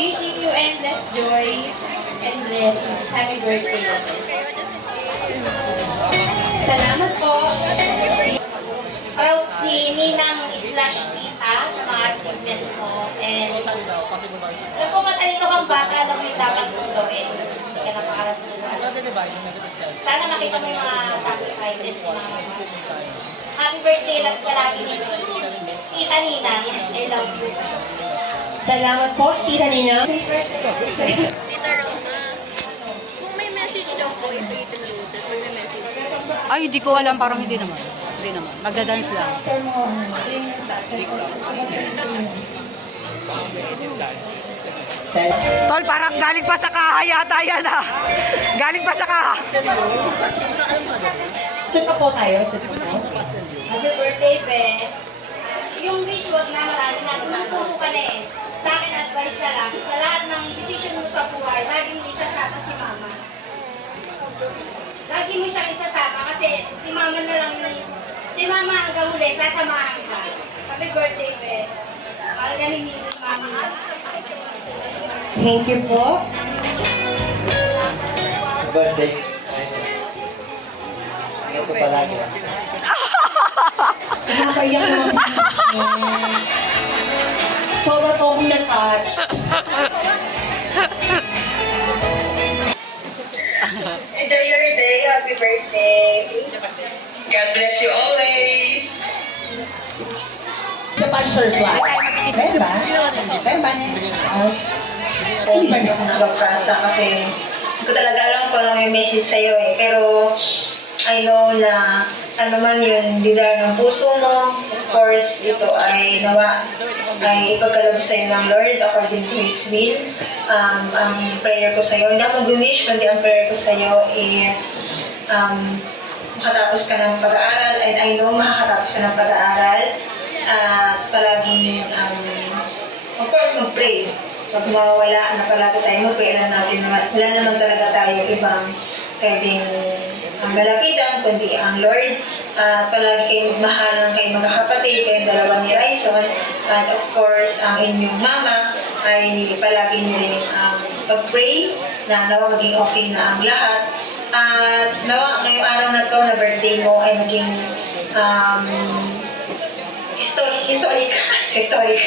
Wishing you endless joy and blessings. Happy birthday. Salamat po. Proud si Ninang slash tita sa mga achievements mo. And alam ko matalino kang bata, alam mo yung dapat mong gawin. Hindi ka napakaratuan. Sana makita mo yung mga sacrifices mo. Happy birthday lang ka lagi ni Tita Ninang. I love you. Salamat po, Tita Nina. Tita Roma, kung may message daw po if you can loses, magme-message. Ay, hindi ko alam. Parang hindi naman. Hindi naman. Magda-dance lang. Tol, parang galing pa sa kaha yata yan ah. Galing pa sa kaha. Sit pa po tayo, sit pa po. Happy birthday, Be. Yung wish, wag na marami na. Tumutulong ka na eh. Sa akin, advice na lang. Sa lahat ng decision mo sa buhay, lagi mo isasama si Mama. Lagi mo siyang isasama kasi si Mama na lang yung... Si Mama hanggang huli, sasamahan ka. Happy birthday, Be. Mahal ka ni Nina, Mami. Thank you po. Birthday. Ito po palagi. Nakakaiyak naman po. Sobra po akong na-touched. Enjoy your day. Happy birthday. God bless you always. Japan surfline. Pwede ba? Pwede ba? Hindi ba niya Magpasa kasi hindi ko talaga alam kung ano yung message sa'yo eh. Pero I know na ano man yung desire ng puso mo. Of course, ito ay nawa ay ipagkalab sa'yo ng Lord according to His will. Ang prayer ko sa'yo, hindi ako mag-wish, kundi ang prayer ko sa'yo is makatapos ka ng pag-aaral, and I know makakatapos ka ng pag-aaral. At palaging, of course, mag-pray. Pag mawawala na palagi tayo, mag-pray lang natin. Wala naman talaga tayo ibang pwedeng malapitan, kundi ang Lord. At palagi kayong magmahal ng kayong magkakapatid, kayong dalawa ni Raison. And of course, ang inyong mama ay palagi nyo rin pag-pray na nawa maging okay na ang lahat. At nawa ngayong araw na to na birthday mo ay maging historic.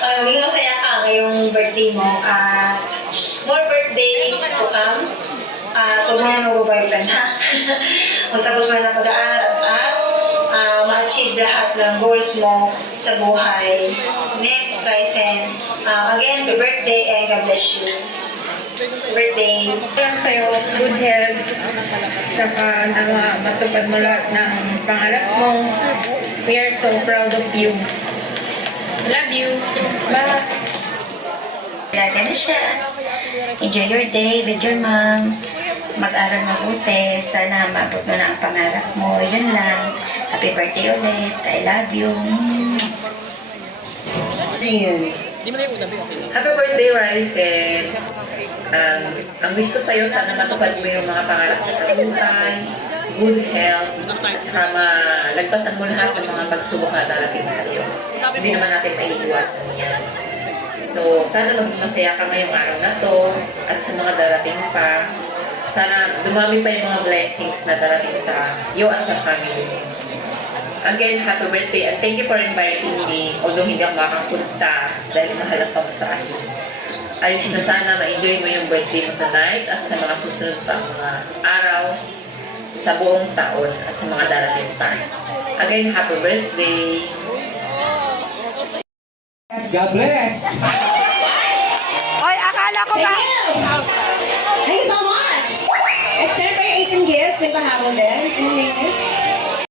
Maging masaya ka ngayong birthday mo. At more birthdays to come. Huwag mo na mag-boyfriend, ha? Magtapos mo na ng pag-aaral at ma-achieve lahat ng goals mo sa buhay. Next, Ryzen. Again, happy birthday and God bless you. Birthday. Lang sa'yo, good health, saka na matupad mo lahat ng pangarap mo. We are so proud of you. Love you. Bye. Laga na siya. Enjoy your day with your mom. Mag-aral mabuti. Sana maabot mo na ang pangarap mo. Yun lang. Happy birthday ulit. I love you. Rian. Happy birthday, Ryzen. Ang wish ko sa'yo, sana matupad mo yung mga pangarap mo sa buhay, good health, at saka malagpasan mo lahat ng mga pagsubok na darating sa'yo. Hindi naman natin maiiwasan yan. So, sana maging masaya ka ngayong araw na to at sa mga darating pa. Sana dumami pa yung mga blessings na darating sa iyo at sa family mo. Again, happy birthday and thank you for inviting me. Although hindi ako makapunta dahil mahalap pa mo sa akin. I wish na sana ma-enjoy mo yung birthday mo tonight at sa mga susunod pa mga araw sa buong taon at sa mga darating pa. Again, happy birthday! God bless! Oy, akala ko ba?